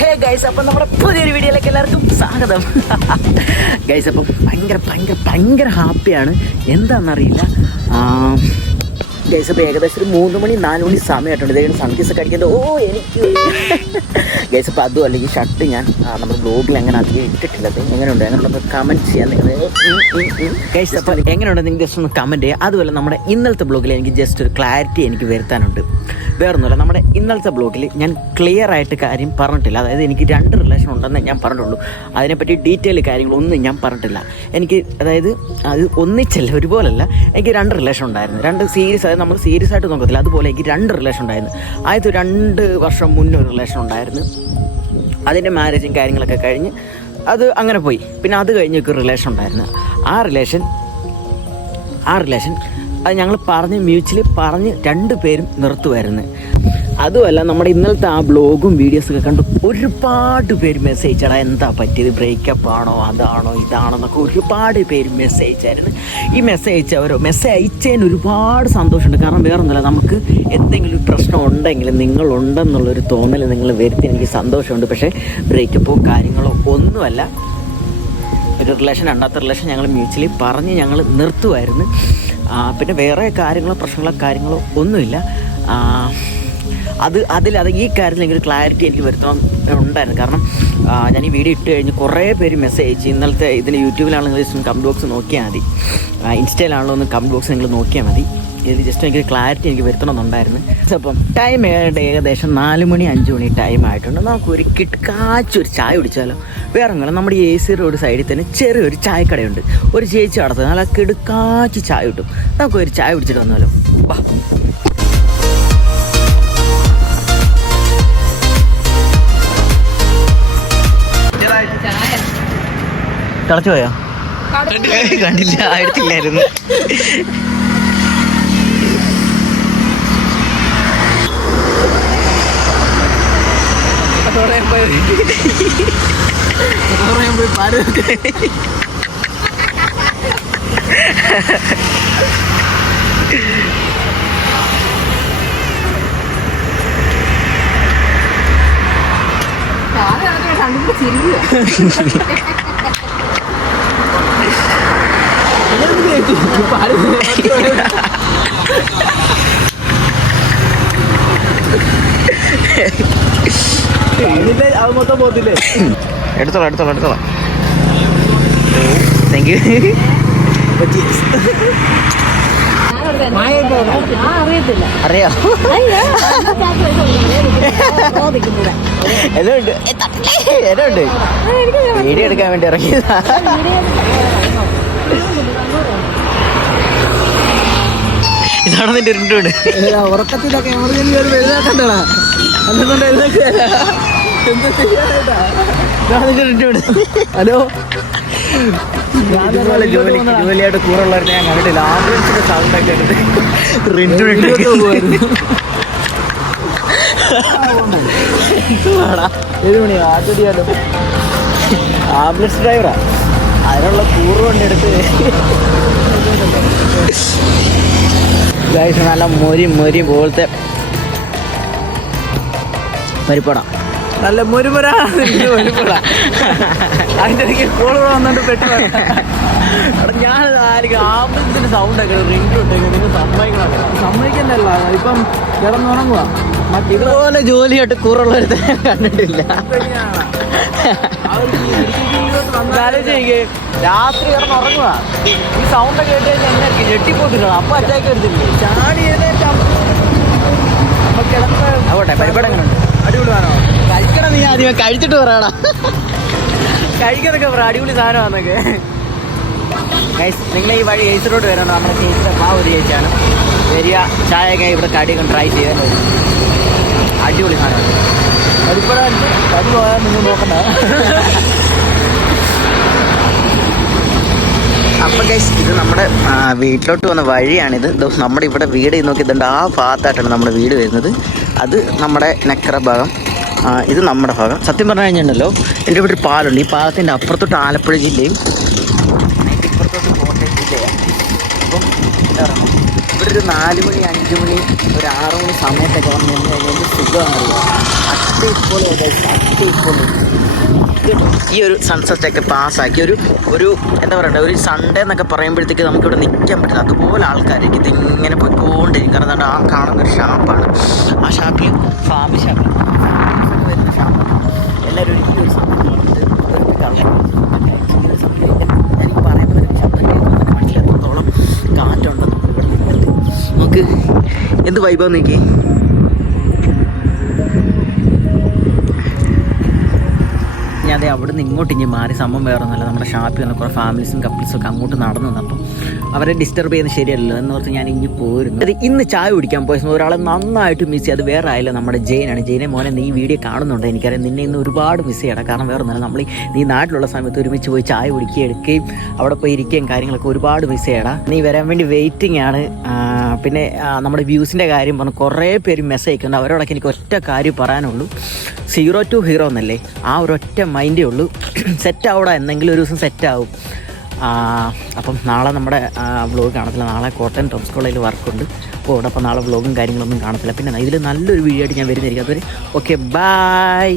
Hey guys, അപ്പം നമ്മുടെ പുതിയൊരു വീഡിയോയിലേക്ക് എല്ലാവർക്കും സ്വാഗതം. ഗൈസ്, അപ്പം ഭയങ്കര ഹാപ്പിയാണ്. എന്താണെന്നറിയില്ല ഗൈസ്. അപ്പോൾ ഏകദേശം ഒരു 3 മണി 4 മണി സമയമായിട്ടുണ്ട്. ഇതേ സൺകിസ് അടിക്കുന്നത്. എനിക്ക് ഗൈസ്. അപ്പോൾ അതും അല്ലെങ്കിൽ ഷർട്ട് ഞാൻ നമ്മുടെ ബ്ലോഗിൽ അങ്ങനെ അധികം ഇട്ടിട്ടില്ലത്. എങ്ങനെയുണ്ടെന്ന് കമൻറ്റ് ചെയ്യാൻ നിങ്ങൾ ഗൈസ്. അപ്പോൾ എങ്ങനെയുണ്ട് നിങ്ങൾ ജസ്റ്റ് ഒന്ന് കമൻറ്റ് ചെയ്യുക. അതുപോലെ നമ്മുടെ ഇന്നലത്തെ ബ്ലോഗിൽ എനിക്ക് ജസ്റ്റ് ഒരു ക്ലാരിറ്റി എനിക്ക് വരുത്താനുണ്ട്. വേറൊന്നുമില്ല, നമ്മുടെ ഇന്നലത്തെ ബ്ലോഗിൽ ഞാൻ ക്ലിയർ ആയിട്ട് കാര്യം പറഞ്ഞിട്ടില്ല. അതായത് എനിക്ക് 2 റിലേഷൻ ഉണ്ടെന്ന് ഞാൻ പറഞ്ഞിട്ടുള്ളൂ. അതിനെപ്പറ്റി ഡീറ്റെയിൽ കാര്യങ്ങളൊന്നും ഞാൻ പറഞ്ഞിട്ടില്ല. എനിക്ക് അതായത് അത് ഒന്നിച്ചല്ല, ഒരുപോലല്ല. എനിക്ക് 2 റിലേഷൻ ഉണ്ടായിരുന്നു. 2 സീരിയസ്, അതായത് നമ്മൾ സീരിയസ് ആയിട്ട് നോക്കത്തില്ല, അതുപോലെ എനിക്ക് 2 റിലേഷൻ ഉണ്ടായിരുന്നു. ആദ്യത്തെ 2 വർഷം മുന്നേ ഒരു റിലേഷൻ ഉണ്ടായിരുന്നു. അതിൻ്റെ മാരേജും കാര്യങ്ങളൊക്കെ കഴിഞ്ഞ് അത് അങ്ങനെ പോയി. പിന്നെ അത് കഴിഞ്ഞൊക്കെ ഒരു റിലേഷൻ ഉണ്ടായിരുന്നു. ആ റിലേഷൻ അത് ഞങ്ങൾ മ്യൂച്വലി പറഞ്ഞ് 2 പേരും നിർത്തുമായിരുന്നു. അതുമല്ല, നമ്മുടെ ഇന്നലത്തെ ആ ബ്ലോഗും വീഡിയോസൊക്കെ കണ്ട് ഒരുപാട് പേര് മെസ്സേജ് അയച്ചടാ, എന്താ പറ്റിയത്, ബ്രേക്കപ്പ് ആണോ, അതാണോ ഇതാണോ എന്നൊക്കെ ഒരുപാട് പേര് മെസ്സേജ് അയച്ചായിരുന്നു. ഈ മെസ്സേജ് അയച്ചതിന് ഒരുപാട് സന്തോഷമുണ്ട്. കാരണം വേറൊന്നുമില്ല, നമുക്ക് എന്തെങ്കിലും പ്രശ്നം ഉണ്ടെങ്കിൽ നിങ്ങളുണ്ടെന്നുള്ളൊരു തോന്നൽ നിങ്ങൾ വരുത്തി എനിക്ക് സന്തോഷമുണ്ട്. പക്ഷേ ബ്രേക്കപ്പോ കാര്യങ്ങളോ ഒന്നുമല്ല. ഒരു റിലേഷൻ, 2ാമത്തെ റിലേഷൻ ഞങ്ങൾ മ്യൂച്വലി പറഞ്ഞ് ഞങ്ങൾ നിർത്തുമായിരുന്നു. പിന്നെ വേറെ കാര്യങ്ങളോ ഒന്നുമില്ല. അത് ഈ കാര്യത്തിൽ എനിക്കൊരു ക്ലാരിറ്റി എനിക്ക് വരുത്തണം ഉണ്ടായിരുന്നു. കാരണം ഞാൻ ഈ വീഡിയോ ഇട്ട് കഴിഞ്ഞ് കുറേ പേര് മെസ്സേജ് അയച്ചു. ഇന്നലത്തെ ഇതിന് യൂട്യൂബിലാണെങ്കിൽ ജസ്റ്റ് കമൻറ്റ് ബോക്സ് നോക്കിയാൽ മതി, ഇൻസ്റ്റയിലാണല്ലോ ഒന്ന് കമൻറ്റ് ബോക്സ് നിങ്ങൾ നോക്കിയാൽ മതി. ഇതിൽ ജസ്റ്റ് എനിക്ക് ക്ലാരിറ്റി എനിക്ക് വരുത്തണമെന്നുണ്ടായിരുന്നു. അപ്പം ടൈം ഏകദേശം 4 മണി 5 മണി ടൈം ആയിട്ടുണ്ട്. നമുക്കൊരു കിടക്കാച്ചൊരു ചായ കുടിച്ചാലോ? വേറെ ഒന്നുമില്ല, നമ്മുടെ AC റോഡ് സൈഡിൽ തന്നെ ചെറിയൊരു ചായക്കടയുണ്ട്. ഒരു ചേച്ചി നടത്തുന്നത്, നല്ല കിടക്കാച്ച് ചായ കിട്ടും. നമുക്കൊരു ചായ കുടിച്ചിട്ട് വന്നാലോ? വാ. കളച്ചു പോയോ? കണ്ടില്ല, ആയിട്ടില്ലായിരുന്നു. അത് മൊത്തം പോത്തില്ലേ? എടുത്തോളാം. Thank you. അറിയോ? എല്ലാം ഉണ്ട്. വീഡിയോ എടുക്കാൻ വേണ്ടി ഇറങ്ങിയതാ. ഇതാണ് നിന്റെ ഇരുട്ടോട്. ഉറക്കത്തിലൊക്കെ വലുതാക്കണ്ടടാ, അല്ലെന്നുണ്ട് എഴുതാക്കിയല്ല. എന്താ ചെയ്യാനായിട്ടാ? ഹലോ, ജോലിയായിട്ട് കൂറുള്ളവരെ ഞാൻ കണ്ടിട്ടില്ല. ആംബുലൻസിന്റെ സൗണ്ടൊക്കെ ആദ്യടിയാലോ. ആംബുലൻസ് ഡ്രൈവറാ, അതിനുള്ള കൂറ് കൊണ്ടെടുത്ത് ഗൈസ്. നല്ല മൊരി പോലത്തെ പരിപ്പട, നല്ല മുരുമുര പരിപ്പട. അതിൻ്റെ ഇടയ്ക്ക് കോള് വന്നിട്ട് പെട്ടെന്ന് ഞാൻ ആംബുലൻസിന്റെ സൗണ്ടൊക്കെ റിംഗ് സമ്മതിക്കണ്ടല്ല. ഇപ്പം കിടന്നുറങ്ങുക. ഇതുപോലെ ജോലിയായിട്ട് കൂറുള്ളവരെ കണ്ടിട്ടില്ല. രാത്രി കിടന്നുറങ്ങുക, ഈ സൗണ്ടൊക്കെ കേട്ട് കഴിഞ്ഞാൽ എങ്ങനെ ഞെട്ടിപ്പോത്തില്ല. അപ്പൊ അറ്റാക്ക് വരുത്തില്ലേ, ചാടി കിടന്ന് പരിപാടി എങ്ങനെ ഉണ്ട്? അടിപൊളിയാണോ? കഴിക്കണം, നീ ആദ്യമേ കഴിച്ചിട്ട് പറയാടാ. കഴിക്കുന്നൊക്കെ പറ, അടിപൊളി സാധനമാണെന്നൊക്കെ. നിങ്ങൾ ഈ വഴി AC റോഡ് വരണം. നമ്മുടെ ചേച്ചിയുടെ ഒരു ചേച്ചിയാണ് വരിക. ചായയൊക്കെ ഇവിടെ കടിയൊക്കെ ട്രൈ ചെയ്യാൻ അടിപൊളി സാധനമാണ്. പരിപ്പടാൻ കടി പോയാൽ നിങ്ങൾ നോക്കണ്ട. അപ്പം ഗൈസ്, ഇത് നമ്മുടെ വീട്ടിലോട്ട് വന്ന വഴിയാണിത്. നമ്മുടെ ഇവിടെ വീട് നോക്കിയതുണ്ട്, ആ ഭാഗത്തായിട്ടാണ് നമ്മുടെ വീട് വരുന്നത്. അത് നമ്മുടെ നെക്കറ ഭാഗം, ഇത് നമ്മുടെ ഭാഗം. സത്യം പറഞ്ഞു കഴിഞ്ഞിട്ടുണ്ടല്ലോ, എൻ്റെ ഇവിടെ ഒരു പാലമുണ്ട്. ഈ പാലത്തിൻ്റെ അപ്പുറത്തോട്ട് ആലപ്പുഴ ജില്ലയും ഇപ്പുറത്തോട്ട് കോട്ടയം ജില്ലയാണ്. അപ്പം എന്താ പറയുക, ഇവിടെ ഒരു 4 മണി 5 മണി ഒരു 6 മണി സമയത്തൊക്കെ വന്ന് നിന്ന് കഴിഞ്ഞാൽ സുഖമാണ് അടിപൊളി. ഈ ഒരു സൺസെറ്റൊക്കെ പാസ്സാക്കി ഒരു എന്താ പറയണ്ടേ, ഒരു സൺഡേ എന്നൊക്കെ പറയുമ്പോഴത്തേക്ക് നമുക്കിവിടെ നിൽക്കാൻ പറ്റില്ല. അതുപോലെ ആൾക്കാരേക്ക് ഇതിങ്ങനെ പോയിക്കൊണ്ടിരിക്കും. കാരണം എന്താ, ആ കാണുന്നൊരു ഷാപ്പാണ്. ആ ഷാപ്പിൽ ഫാമിലി ഷാപ്പിൽ വരുന്ന ഷാപ്പാണ്. എല്ലാവരും ഈ ഒരു സമയത്ത് വന്നിട്ട് എനിക്ക് പറയുമ്പോൾ ശബ്ദം കേൾക്കുമ്പോൾ തന്നെ മനസ്സിലെത്രത്തോളം കാറ്റുണ്ടെന്ന് നമുക്ക് എന്ത് വൈബാന്ന് നോക്കി. ഞാൻ അതേ അവിടെ നിന്ന് ഇങ്ങോട്ട് ഇനി മാറി, സംഭവം വേറെ ഒന്നുമല്ല. നമ്മുടെ ഷാപ്പിൽ നിന്ന് കുറേ ഫാമിലീസും കപ്പിൾസും ഒക്കെ അങ്ങോട്ട് നടന്നു വന്നു. അപ്പം അവരെ ഡിസ്റ്റർബ് ചെയ്യുന്നത് ശരിയല്ലല്ലോ എന്നോർത്ത് ഞാൻ ഇനി പോയിരുന്നു. അത് ഇന്ന് ചായ കുടിക്കാൻ പോയ ഒരാളെ നന്നായിട്ട് മിസ് ചെയ്ത്, അത് വേറെ ആയില്ല, നമ്മുടെ ജെയിനാണ്. ജെയിനെ മോനെ, നീ വീഡിയോ കാണുന്നുണ്ട് എനിക്കറിയാം. നിന്നെ ഇന്ന് ഒരുപാട് മിസ് ചെയ്യണം. കാരണം വേറെ ഒന്നുമല്ല, നമ്മൾ നീ നാട്ടിലുള്ള സമയത്ത് ഒരുമിച്ച് പോയി ചായ കുടിക്കുകയും എടുക്കുകയും അവിടെ പോയി ഇരിക്കുകയും കാര്യങ്ങളൊക്കെ ഒരുപാട് മിസ് ചെയ്യണം. നീ വരാൻ വേണ്ടി വെയിറ്റിംഗ് ആണ്. പിന്നെ നമ്മുടെ വ്യൂസിൻ്റെ കാര്യം പറഞ്ഞു കുറേ പേര് മെസ്സേജ് അയക്കുന്നുണ്ട്. അവരോടൊക്കെ എനിക്ക് ഒറ്റ കാര്യം പറയാനുള്ളൂ, 0 to hero എന്നല്ലേ, ആ ഒരൊറ്റ മൈൻഡേ ഉള്ളൂ. സെറ്റാവൂടാ, എന്തെങ്കിലും ഒരു ദിവസം സെറ്റാവും. അപ്പം നാളെ നമ്മുടെ വ്ലോഗ് കാണത്തില്ല. നാളെ കോട്ടയം ടോപ്സ് കോളേജിൽ വർക്കുണ്ട്. അപ്പോൾ അവിടെ അപ്പം നാളെ വ്ലോഗും കാര്യങ്ങളൊന്നും കാണത്തില്ല. പിന്നെ ഇതിൽ നല്ലൊരു വീഡിയോ ആയിട്ട് ഞാൻ വരുന്നതായിരിക്കും. അതുവരെ ഓക്കെ, ബൈ.